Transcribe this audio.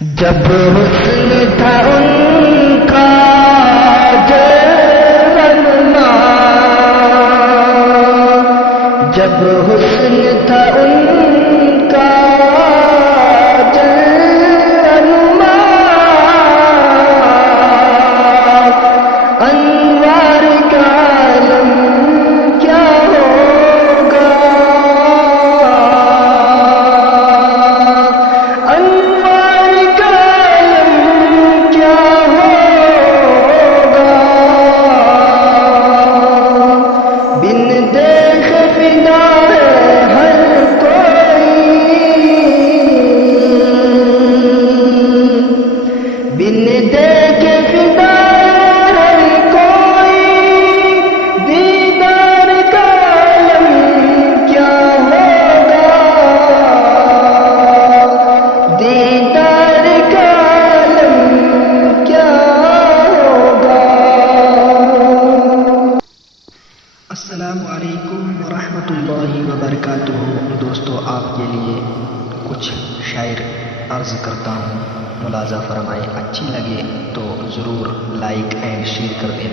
جب حسن تھا ان کا جلوہ، جب حسن تھا ان کا جلوہ، انوار کا عالم کیا ہوگا، انوار کا عالم کیا ہوگا، بن دیکھ فدا ہے ہر کوئی، بن دیکھ فدا ہر کوئی، دیدار کا عالم کیا ہوگا، دیدار کا عالم کیا ہوگا۔ السلام علیکم ورحمۃ اللہ وبرکاتہ۔ دوستو، آپ کے لیے کچھ شعر عرض کرتا ہوں، ملاحظہ فرمائیں، اچھی لگے تو ضرور لائک اینڈ شیئر کر دیں۔